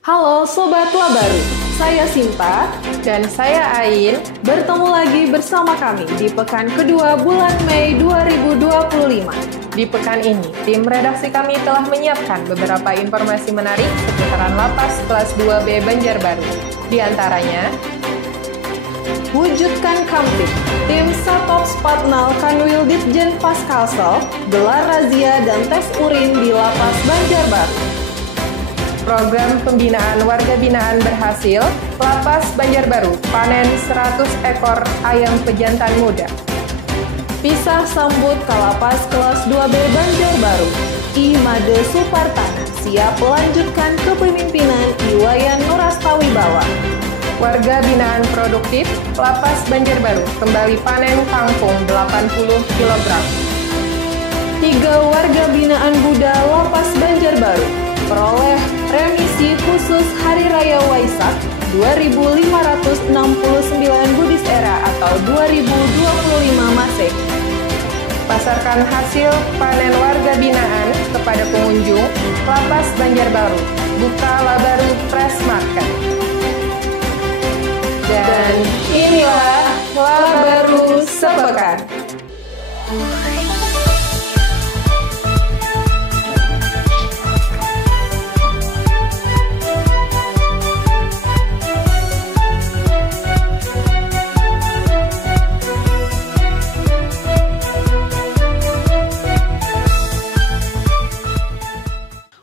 Halo Sobat Labaru, saya Sinta Dan saya Ain. bertemu lagi bersama kami di pekan kedua bulan Mei 2025. Di pekan ini, tim redaksi kami telah menyiapkan beberapa informasi menarik seputaran Lapas kelas 2B Banjarbaru. Di antaranya, Wujudkan Kamtip, tim Satop Spatnal Kanwil Ditjen Paskalsel gelar razia dan tes urin di Lapas Banjarbaru. program pembinaan warga binaan berhasil, Lapas Banjarbaru panen 100 ekor ayam pejantan muda. Pisah sambut Kalapas kelas 2B Banjarbaru. I Made Supartana siap melanjutkan kepemimpinan Iwayan Nurastawibawa. Warga binaan produktif, Lapas Banjarbaru kembali panen kangkung 80 kg. 3 warga binaan Buddha Lapas Banjarbaru peroleh remisi khusus Hari Raya Waisak 2569 Buddhis Era atau 2025 Masehi. Pasarkan hasil panen warga binaan kepada pengunjung Lapas Banjarbaru. Buka Labaru Fresh Market. Dan inilah Labaru Sepekan.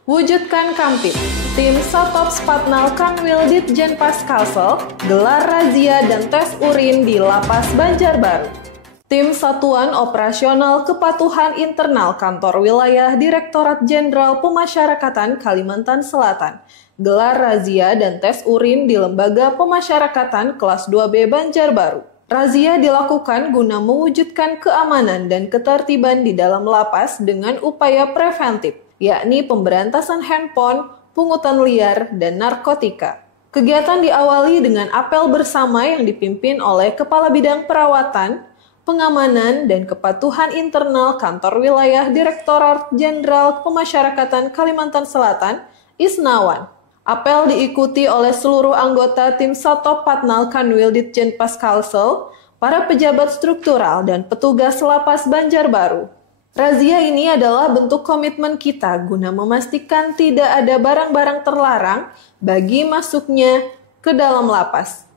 Wujudkan Kamtip, tim Satop Spatnal Kanwil Ditjen Paskalsel gelar razia dan tes urin di Lapas Banjarbaru. Tim Satuan Operasional Kepatuhan Internal Kantor Wilayah Direktorat Jenderal Pemasyarakatan Kalimantan Selatan gelar razia dan tes urin di Lembaga Pemasyarakatan kelas 2B Banjarbaru. Razia dilakukan guna mewujudkan keamanan dan ketertiban di dalam lapas dengan upaya preventif, yakni pemberantasan handphone, pungutan liar, dan narkotika. Kegiatan diawali dengan apel bersama yang dipimpin oleh Kepala Bidang Perawatan, Pengamanan, dan Kepatuhan Internal Kantor Wilayah Direktorat Jenderal Pemasyarakatan Kalimantan Selatan, Isnawan. Apel diikuti oleh seluruh anggota tim Satop Patnal Kanwil Ditjen Paskalsel, para pejabat struktural, dan petugas Lapas Banjarbaru. Razia ini adalah bentuk komitmen kita guna memastikan tidak ada barang-barang terlarang bagi masuknya ke dalam lapas.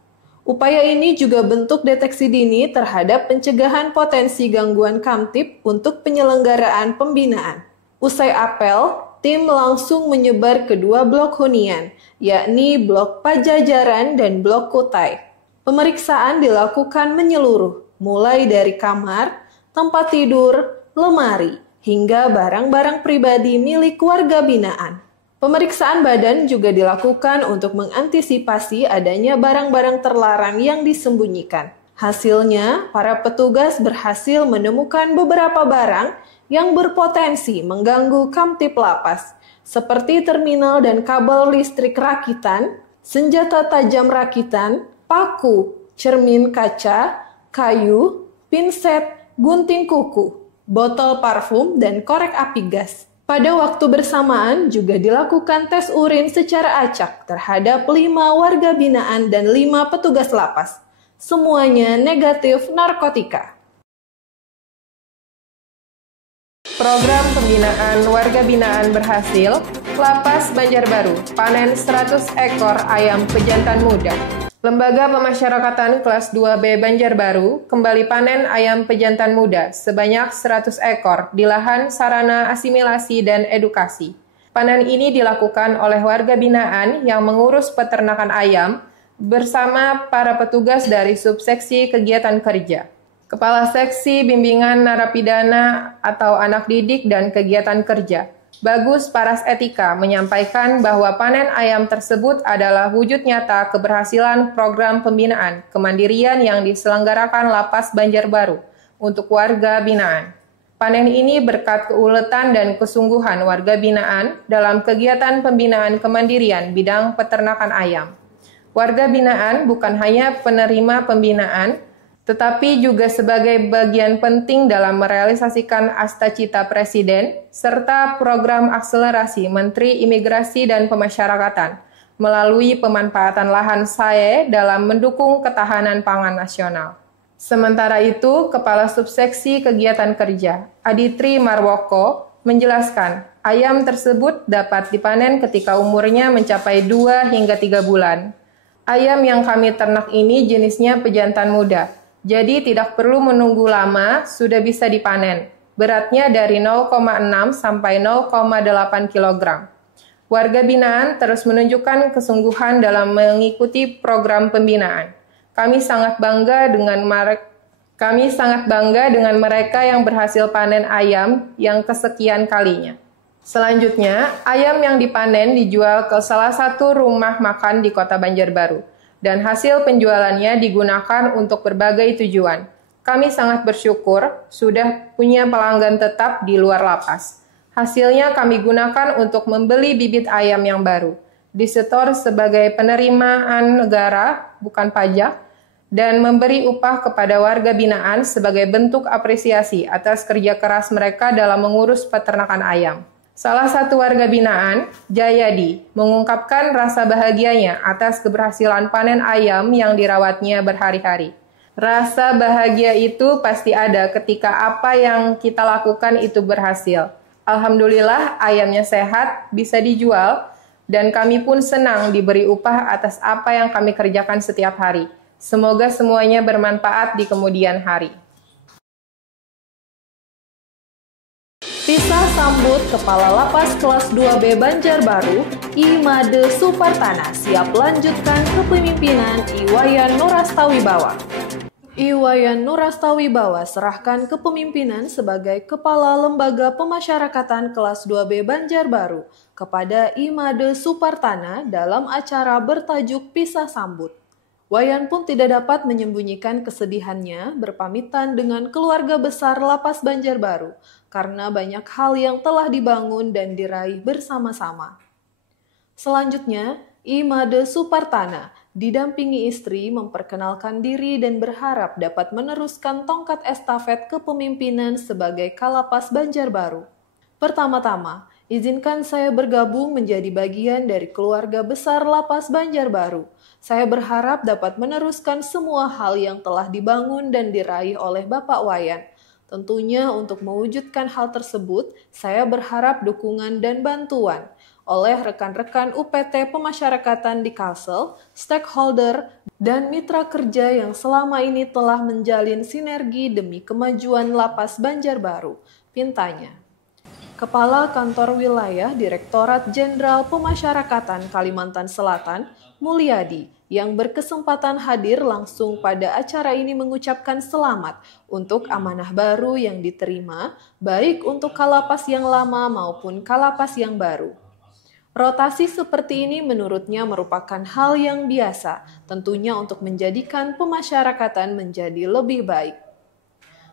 Upaya ini juga bentuk deteksi dini terhadap pencegahan potensi gangguan Kamtip untuk penyelenggaraan pembinaan. Usai apel, tim langsung menyebar ke 2 blok hunian, yakni Blok Pajajaran dan Blok Kutai. Pemeriksaan dilakukan menyeluruh, mulai dari kamar, tempat tidur, lemari, hingga barang-barang pribadi milik warga binaan. Pemeriksaan badan juga dilakukan untuk mengantisipasi adanya barang-barang terlarang yang disembunyikan. Hasilnya, para petugas berhasil menemukan beberapa barang yang berpotensi mengganggu Kamtip lapas, seperti terminal dan kabel listrik rakitan, senjata tajam rakitan, paku, cermin kaca, kayu, pinset, gunting kuku, botol parfum, dan korek api gas. Pada waktu bersamaan juga dilakukan tes urin secara acak terhadap 5 warga binaan dan 5 petugas lapas. Semuanya negatif narkotika. Program pembinaan warga binaan berhasil, Lapas Banjarbaru panen 100 ekor ayam pejantan muda. Lembaga Pemasyarakatan kelas 2B Banjarbaru kembali panen ayam pejantan muda sebanyak 100 ekor di lahan sarana asimilasi dan edukasi. Panen ini dilakukan oleh warga binaan yang mengurus peternakan ayam bersama para petugas dari subseksi kegiatan kerja. Kepala Seksi Bimbingan Narapidana atau Anak Didik dan Kegiatan Kerja, Bagus Paras Etika, menyampaikan bahwa panen ayam tersebut adalah wujud nyata keberhasilan program pembinaan kemandirian yang diselenggarakan Lapas Banjarbaru untuk warga binaan. Panen ini berkat keuletan dan kesungguhan warga binaan dalam kegiatan pembinaan kemandirian bidang peternakan ayam. Warga binaan bukan hanya penerima pembinaan, tetapi juga sebagai bagian penting dalam merealisasikan Astacita Presiden serta program akselerasi Menteri Imigrasi dan Pemasyarakatan melalui pemanfaatan lahan SAE dalam mendukung ketahanan pangan nasional. Sementara itu, Kepala Subseksi Kegiatan Kerja, Aditri Marwoko, menjelaskan ayam tersebut dapat dipanen ketika umurnya mencapai 2 hingga 3 bulan. Ayam yang kami ternak ini jenisnya pejantan muda, jadi tidak perlu menunggu lama, sudah bisa dipanen. Beratnya dari 0,6 sampai 0,8 kg. Warga binaan terus menunjukkan kesungguhan dalam mengikuti program pembinaan. Kami sangat bangga dengan mereka yang berhasil panen ayam yang kesekian kalinya. Selanjutnya, ayam yang dipanen dijual ke salah satu rumah makan di Kota Banjarbaru. Dan hasil penjualannya digunakan untuk berbagai tujuan. Kami sangat bersyukur sudah punya pelanggan tetap di luar lapas. Hasilnya kami gunakan untuk membeli bibit ayam yang baru, disetor sebagai penerimaan negara, bukan pajak, dan memberi upah kepada warga binaan sebagai bentuk apresiasi atas kerja keras mereka dalam mengurus peternakan ayam. Salah satu warga binaan, Jayadi, mengungkapkan rasa bahagianya atas keberhasilan panen ayam yang dirawatnya berhari-hari. Rasa bahagia itu pasti ada ketika apa yang kita lakukan itu berhasil. Alhamdulillah ayamnya sehat, bisa dijual, dan kami pun senang diberi upah atas apa yang kami kerjakan setiap hari. Semoga semuanya bermanfaat di kemudian hari. Pisah sambut Kepala Lapas Kelas 2B Banjarbaru, Imade Supartana siap lanjutkan kepemimpinan Iwayan Nurastawibawa. Iwayan Nurastawibawa serahkan kepemimpinan sebagai Kepala Lembaga Pemasyarakatan Kelas 2B Banjarbaru kepada Imade Supartana dalam acara bertajuk Pisah Sambut. Wayan pun tidak dapat menyembunyikan kesedihannya berpamitan dengan keluarga besar Lapas Banjarbaru karena banyak hal yang telah dibangun dan diraih bersama-sama. Selanjutnya, Imade Supartana didampingi istri memperkenalkan diri dan berharap dapat meneruskan tongkat estafet kepemimpinan sebagai Kalapas Banjarbaru. Pertama-tama, izinkan saya bergabung menjadi bagian dari keluarga besar Lapas Banjarbaru. Saya berharap dapat meneruskan semua hal yang telah dibangun dan diraih oleh Bapak Wayan. Tentunya untuk mewujudkan hal tersebut, saya berharap dukungan dan bantuan oleh rekan-rekan UPT Pemasyarakatan di Kalsel, stakeholder, dan mitra kerja yang selama ini telah menjalin sinergi demi kemajuan Lapas Banjarbaru, pintanya. Kepala Kantor Wilayah Direktorat Jenderal Pemasyarakatan Kalimantan Selatan, Mulyadi, yang berkesempatan hadir langsung pada acara ini mengucapkan selamat untuk amanah baru yang diterima, baik untuk kalapas yang lama maupun kalapas yang baru. Rotasi seperti ini menurutnya merupakan hal yang biasa, tentunya untuk menjadikan pemasyarakatan menjadi lebih baik.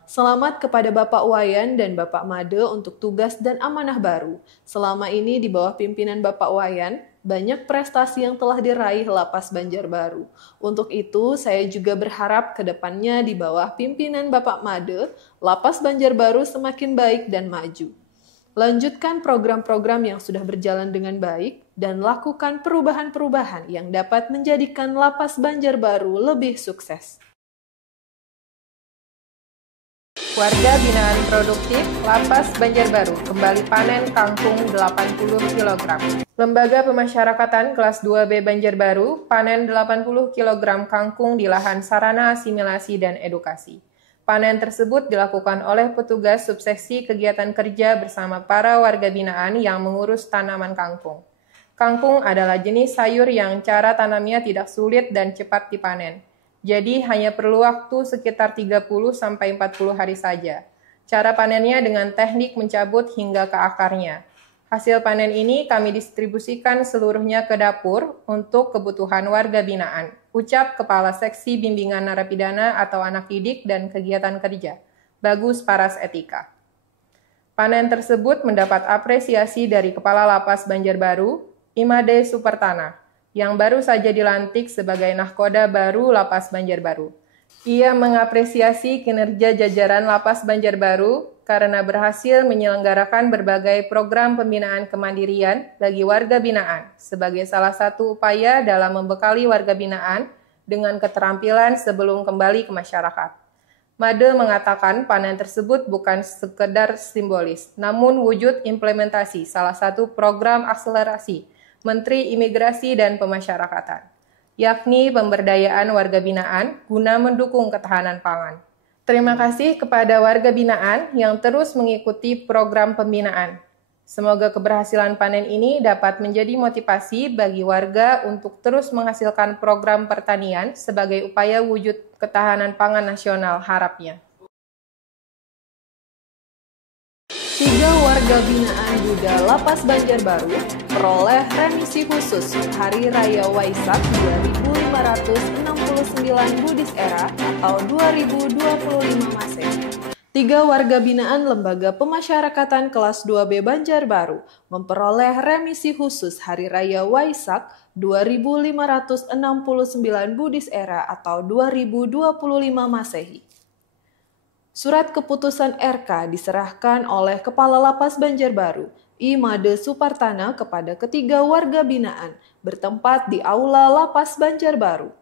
Selamat kepada Bapak Wayan dan Bapak Made untuk tugas dan amanah baru. Selama ini di bawah pimpinan Bapak Wayan, banyak prestasi yang telah diraih Lapas Banjarbaru. Untuk itu, saya juga berharap ke depannya di bawah pimpinan Bapak Made, Lapas Banjarbaru semakin baik dan maju. Lanjutkan program-program yang sudah berjalan dengan baik dan lakukan perubahan-perubahan yang dapat menjadikan Lapas Banjarbaru lebih sukses. Warga binaan produktif Lapas Banjarbaru kembali panen kangkung 80 kg. Lembaga Pemasyarakatan Kelas 2B Banjarbaru panen 80 kg kangkung di lahan sarana asimilasi dan edukasi. Panen tersebut dilakukan oleh petugas subseksi kegiatan kerja bersama para warga binaan yang mengurus tanaman kangkung. Kangkung adalah jenis sayur yang cara tanamnya tidak sulit dan cepat dipanen. Jadi hanya perlu waktu sekitar 30-40 hari saja. Cara panennya dengan teknik mencabut hingga ke akarnya. Hasil panen ini kami distribusikan seluruhnya ke dapur untuk kebutuhan warga binaan. Ucap Kepala Seksi Bimbingan Narapidana atau Anak Didik dan Kegiatan Kerja, Bagus Paras Etika. Panen tersebut mendapat apresiasi dari Kepala Lapas Banjarbaru, Imade Supartana, yang baru saja dilantik sebagai nahkoda baru Lapas Banjarbaru. Ia mengapresiasi kinerja jajaran Lapas Banjarbaru karena berhasil menyelenggarakan berbagai program pembinaan kemandirian bagi warga binaan sebagai salah satu upaya dalam membekali warga binaan dengan keterampilan sebelum kembali ke masyarakat. Made mengatakan panen tersebut bukan sekedar simbolis, namun wujud implementasi salah satu program akselerasi Menteri Imigrasi dan Pemasyarakatan, yakni pemberdayaan warga binaan guna mendukung ketahanan pangan. Terima kasih kepada warga binaan yang terus mengikuti program pembinaan. Semoga keberhasilan panen ini dapat menjadi motivasi bagi warga untuk terus menghasilkan program pertanian sebagai upaya wujud ketahanan pangan nasional harapnya. 3 warga binaan Buddha Lapas Banjarbaru peroleh remisi khusus Hari Raya Waisak 2569 Buddhis Era atau 2025 Masehi. 3 warga binaan Lembaga Pemasyarakatan kelas 2B Banjarbaru memperoleh remisi khusus Hari Raya Waisak 2569 Buddhis Era atau 2025 Masehi. Surat keputusan RK diserahkan oleh Kepala Lapas Banjarbaru, I. Made Supartana kepada ketiga warga binaan bertempat di Aula Lapas Banjarbaru.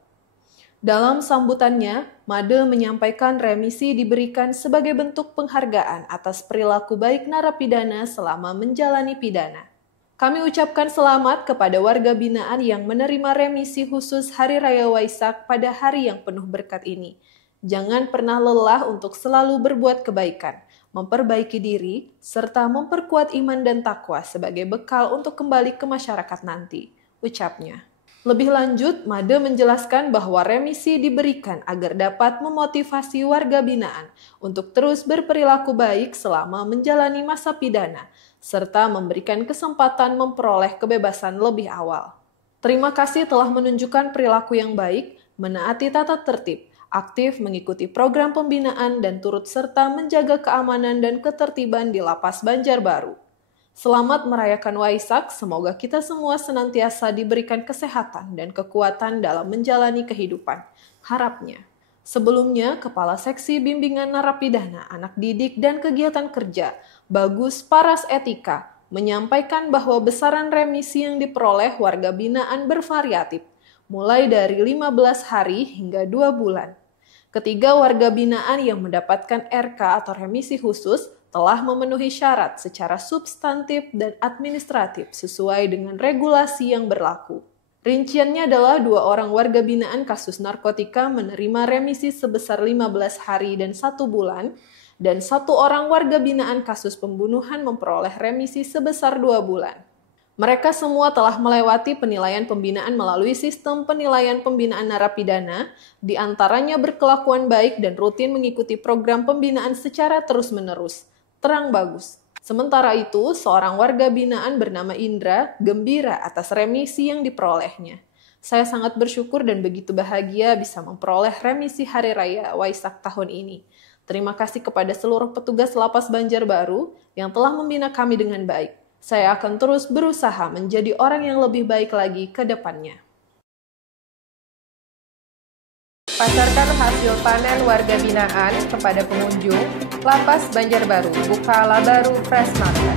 Dalam sambutannya, Made menyampaikan remisi diberikan sebagai bentuk penghargaan atas perilaku baik narapidana selama menjalani pidana. Kami ucapkan selamat kepada warga binaan yang menerima remisi khusus Hari Raya Waisak pada hari yang penuh berkat ini. Jangan pernah lelah untuk selalu berbuat kebaikan, memperbaiki diri, serta memperkuat iman dan takwa sebagai bekal untuk kembali ke masyarakat nanti, ucapnya. Lebih lanjut, Made menjelaskan bahwa remisi diberikan agar dapat memotivasi warga binaan untuk terus berperilaku baik selama menjalani masa pidana, serta memberikan kesempatan memperoleh kebebasan lebih awal. Terima kasih telah menunjukkan perilaku yang baik, menaati tata tertib, aktif mengikuti program pembinaan dan turut serta menjaga keamanan dan ketertiban di Lapas Banjarbaru. Selamat merayakan Waisak, semoga kita semua senantiasa diberikan kesehatan dan kekuatan dalam menjalani kehidupan, harapnya. Sebelumnya, Kepala Seksi Bimbingan Narapidana, Anak Didik dan Kegiatan Kerja, Bagus Paras Etika, menyampaikan bahwa besaran remisi yang diperoleh warga binaan bervariatif, mulai dari 15 hari hingga 2 bulan. Ketiga warga binaan yang mendapatkan RK atau remisi khusus telah memenuhi syarat secara substantif dan administratif sesuai dengan regulasi yang berlaku. Rinciannya adalah 2 orang warga binaan kasus narkotika menerima remisi sebesar 15 hari dan 1 bulan, dan 1 orang warga binaan kasus pembunuhan memperoleh remisi sebesar 2 bulan. Mereka semua telah melewati penilaian pembinaan melalui sistem penilaian pembinaan narapidana, di antaranya berkelakuan baik dan rutin mengikuti program pembinaan secara terus-menerus. Terang bagus. Sementara itu, seorang warga binaan bernama Indra gembira atas remisi yang diperolehnya. Saya sangat bersyukur dan begitu bahagia bisa memperoleh remisi Hari Raya Waisak tahun ini. Terima kasih kepada seluruh petugas Lapas Banjarbaru yang telah membina kami dengan baik. Saya akan terus berusaha menjadi orang yang lebih baik lagi ke depannya. Pasarkan hasil panen warga binaan kepada pengunjung Lapas Banjarbaru, buka Labaru Fresh Market.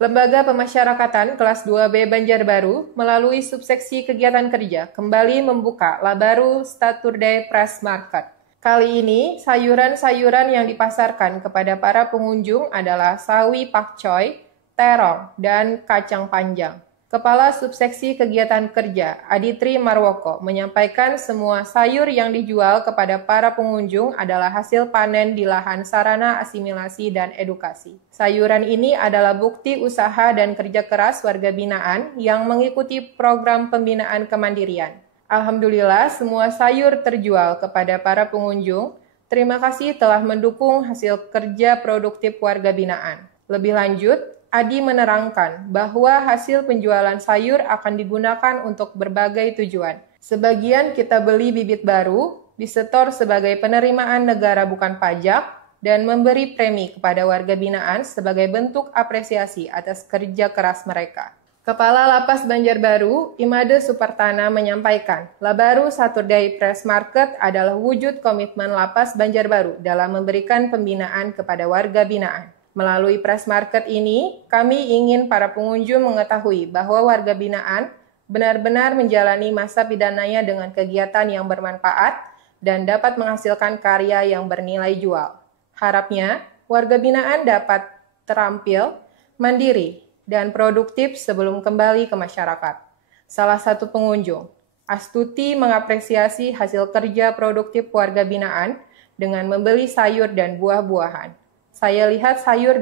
Lembaga Pemasyarakatan kelas 2B Banjarbaru melalui subseksi kegiatan kerja kembali membuka Labaru Saturday Fresh Market. Kali ini, sayuran-sayuran yang dipasarkan kepada para pengunjung adalah sawi pakcoy, terong, dan kacang panjang. Kepala Subseksi Kegiatan Kerja, Aditri Marwoko, menyampaikan semua sayur yang dijual kepada para pengunjung adalah hasil panen di lahan sarana asimilasi dan edukasi. Sayuran ini adalah bukti usaha dan kerja keras warga binaan yang mengikuti program pembinaan kemandirian. Alhamdulillah, semua sayur terjual kepada para pengunjung. Terima kasih telah mendukung hasil kerja produktif warga binaan. Lebih lanjut, Adi menerangkan bahwa hasil penjualan sayur akan digunakan untuk berbagai tujuan. Sebagian kita beli bibit baru, disetor sebagai penerimaan negara bukan pajak, dan memberi premi kepada warga binaan sebagai bentuk apresiasi atas kerja keras mereka. Kepala Lapas Banjarbaru, Imade Supartana menyampaikan, Labaru Saturday Press Market adalah wujud komitmen Lapas Banjarbaru dalam memberikan pembinaan kepada warga binaan. Melalui press market ini, kami ingin para pengunjung mengetahui bahwa warga binaan benar-benar menjalani masa pidananya dengan kegiatan yang bermanfaat dan dapat menghasilkan karya yang bernilai jual. Harapnya, warga binaan dapat terampil, mandiri, dan produktif sebelum kembali ke masyarakat. Salah satu pengunjung, Astuti, mengapresiasi hasil kerja produktif warga binaan dengan membeli sayur dan buah-buahan. Saya lihat sayur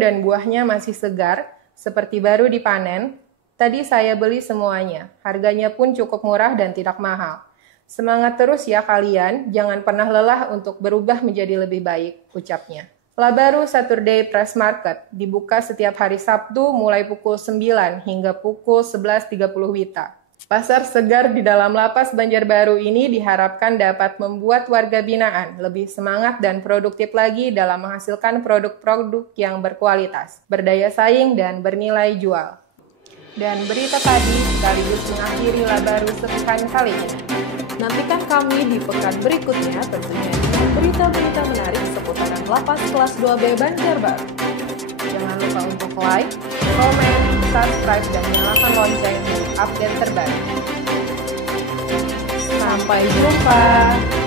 dan buahnya masih segar, seperti baru dipanen. Tadi saya beli semuanya, harganya pun cukup murah dan tidak mahal. Semangat terus ya kalian, jangan pernah lelah untuk berubah menjadi lebih baik, ucapnya. Labaru Saturday Press Market dibuka setiap hari Sabtu mulai pukul 9 hingga pukul 11.30 WITA. Pasar segar di dalam Lapas Banjarbaru ini diharapkan dapat membuat warga binaan lebih semangat dan produktif lagi dalam menghasilkan produk-produk yang berkualitas, berdaya saing, dan bernilai jual. Dan berita tadi sekaligus mengakhiri Labaru sepekan kali ini. Nantikan kami di pekan berikutnya tentunya dengan berita-berita menarik seputaran Lapas kelas 2B Banjarbaru. Jangan lupa untuk like, komen, subscribe, dan nyalakan lonceng untuk update terbaru. Sampai jumpa!